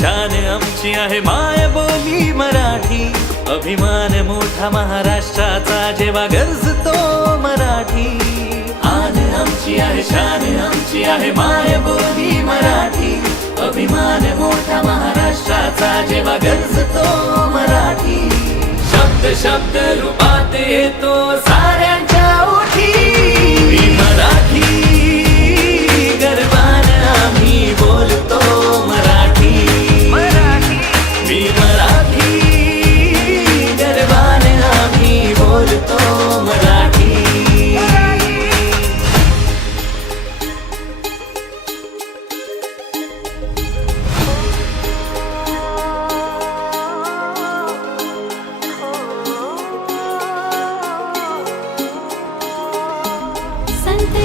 शान आमची आहे माय बोली मराठी. अभिमान मोठा महाराष्ट्राचा जेव्हा गरजतो मराठी. आन आमची आहे शान आमची आहे माय बोली मराठी. अभिमान मोठा महाराष्ट्राचा जेव्हा गरजतो मराठी. शब्द शब्द रूपात येतो साऱ्यांच्या ओठी. मी मराठी गर्वानं आम्ही बोलतो मराठी. मी मराठी गर्वानं आम्ही बोलतो मराठी. संत